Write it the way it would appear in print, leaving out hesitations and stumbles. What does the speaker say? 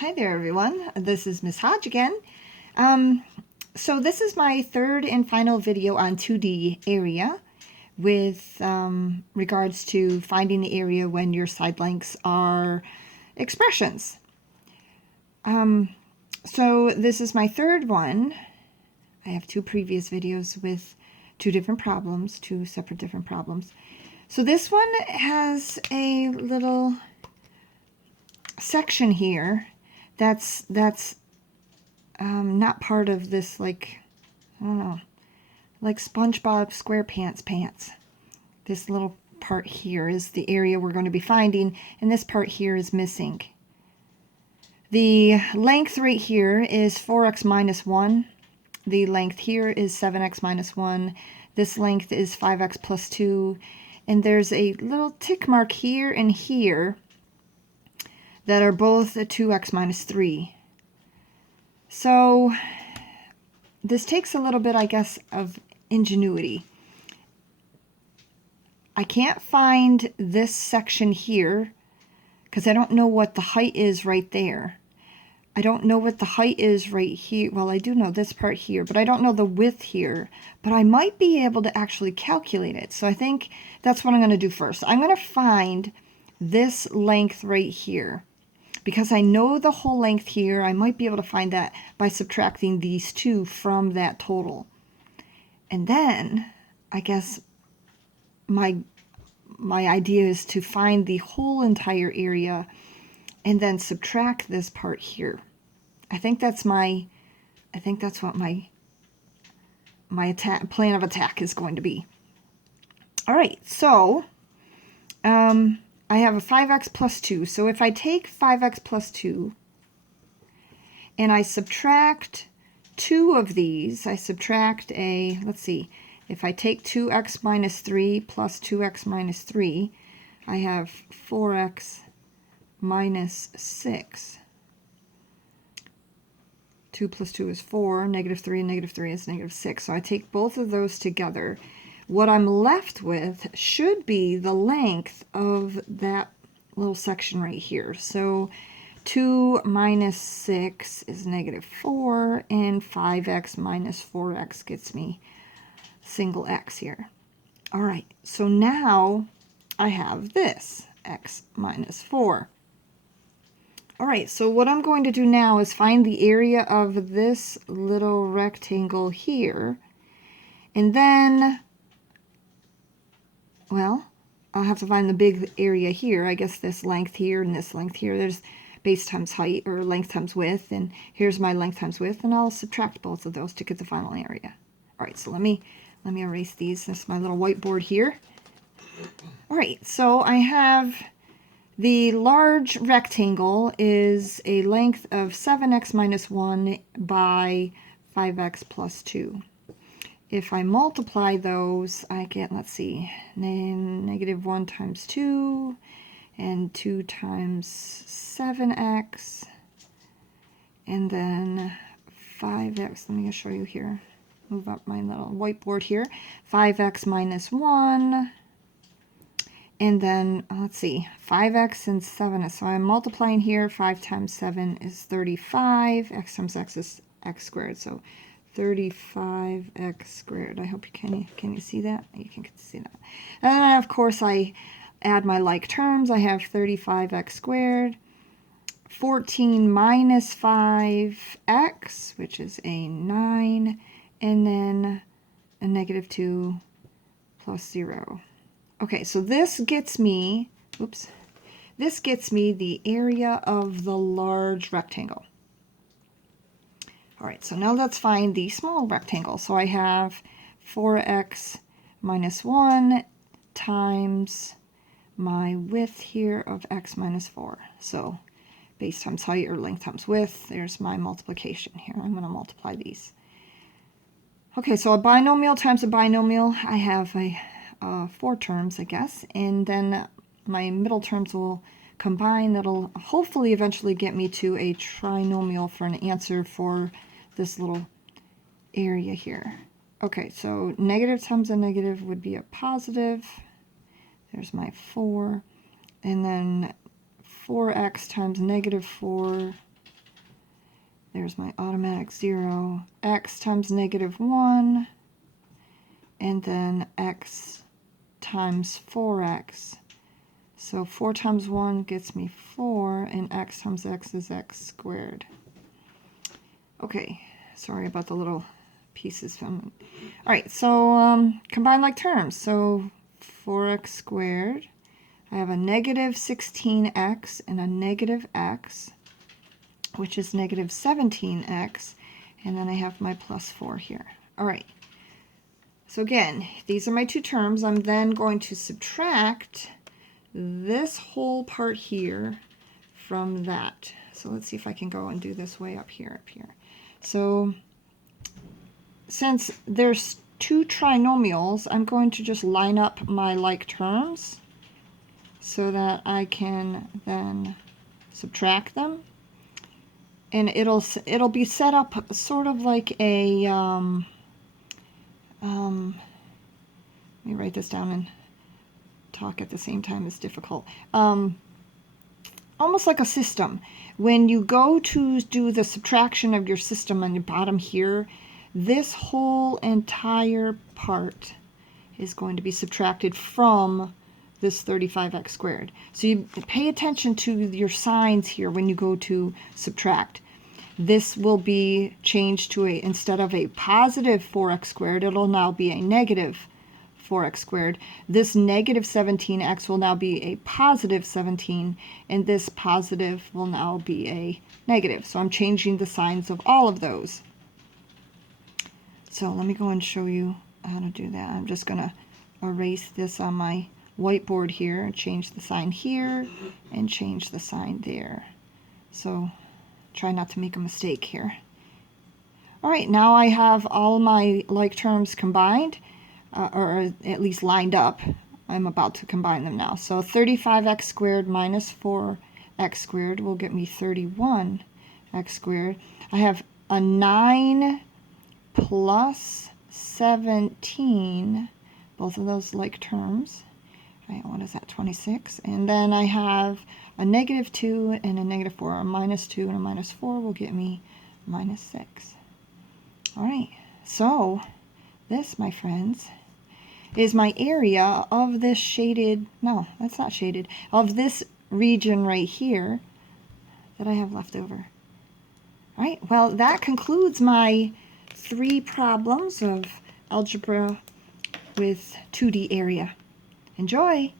Hi there, everyone. This is Miss Hodge again. So this is my third and final video on 2D area with regards to finding the area when your side lengths are expressions. So this is my third one. I have two previous videos with two separate different problems. So this one has a little section here that's not part of this, like, I don't know, like SpongeBob SquarePants pants. This little part here is the area we're going to be finding, and this part here is missing. The length right here is 4x minus 1. The length here is 7x minus 1. This length is 5x plus 2. And there's a little tick mark here and here that are both a 2x minus 3. So this takes a little bit, I guess, of ingenuity. I can't find this section here because I don't know what the height is right there. I don't know what the height is right here. Well, I do know this part here, but I don't know the width here. But I might be able to actually calculate it. So I think that's what I'm going to do first. I'm going to find this length right here. Because I know the whole length here, I might be able to find that by subtracting these two from that total. And then, I guess, my idea is to find the whole entire area and then subtract this part here. I think that's what my plan of attack is going to be. All right, so I have a 5x plus 2. So if I take 5x plus 2 and I subtract 2 of these, I subtract a, let's see, if I take 2x minus 3 plus 2x minus 3, I have 4x minus 6. 2 plus 2 is 4, negative 3 and negative 3 is negative 6. So I take both of those together. What I'm left with should be the length of that little section right here. So 2 minus 6 is negative 4, and 5x minus 4x gets me single x here. All right, so now I have this, x minus 4. All right, so what I'm going to do now is find the area of this little rectangle here, and then, well, I'll have to find the big area here. I guess this length here and this length here. There's base times height, or length times width, and here's my length times width, and I'll subtract both of those to get the final area. All right, so let me erase these. This is my little whiteboard here. All right, so I have the large rectangle is a length of 7x minus 1 by 5x plus 2. If I multiply those, I get, let's see, negative 1 times 2, and 2 times 7x, and then 5x. Let me just show you here. Move up my little whiteboard here. 5x minus 1, and then, let's see, 5x and 7. So I'm multiplying here. 5 times 7 is 35. X times x is x squared. So 35x squared. I hope you can you see that? You can see that. And then, of course, I add my like terms. I have 35x squared. 14 minus 5x, which is a 9. And then a negative 2 plus 0. Okay, so this gets me, this gets me the area of the large rectangle. All right, so now let's find the small rectangle. So I have 4x minus 1 times my width here of x minus 4. So base times height, or length times width. There's my multiplication here. I'm going to multiply these. Okay, so a binomial times a binomial. I have a 4 terms, I guess, and then my middle terms will combine. That'll hopefully eventually get me to a trinomial for an answer for this little area here. Okay, so negative times a negative would be a positive. There's my 4. And then 4x times negative 4 there's my automatic 0, x times -1, and then x times 4x. So 4 times 1 gets me 4, and x times x is x squared. Okay, sorry about the little pieces. All right, so combine like terms. So 4x squared, I have a negative 16x and a negative x, which is negative 17x, and then I have my plus 4 here. All right, so again, these are my two terms. I'm then going to subtract this whole part here from that. So let's see if I can go and do this way up here, So since there's two trinomials, I'm going to just line up my like terms so that I can then subtract them. And it'll be set up sort of like a, let me write this down and talk at the same time is difficult. Almost like a system. When you go to do the subtraction of your system on the bottom here, this whole entire part is going to be subtracted from this 35x squared. So you pay attention to your signs here when you go to subtract. This will be changed to a, instead of a positive 4x squared, it'll now be a negative 4x squared. This negative 17x will now be a positive 17, and this positive will now be a negative. So I'm changing the signs of all of those. So let me go and show you how to do that. I'm just going to erase this on my whiteboard here and change the sign here and change the sign there. So try not to make a mistake here. All right, now I have all my like terms combined, or at least lined up. I'm about to combine them now. So 35x squared minus 4x squared will get me 31x squared. I have a 9 plus 17, both of those like terms. Right, what is that, 26? And then I have a negative 2 and a negative 4. A minus 2 and a minus 4 will get me minus 6. All right, so this, my friends, is my area of this shaded, no, that's not shaded, of this region right here that I have left over. All right, well, that concludes my 3 problems of algebra with 2D area. Enjoy!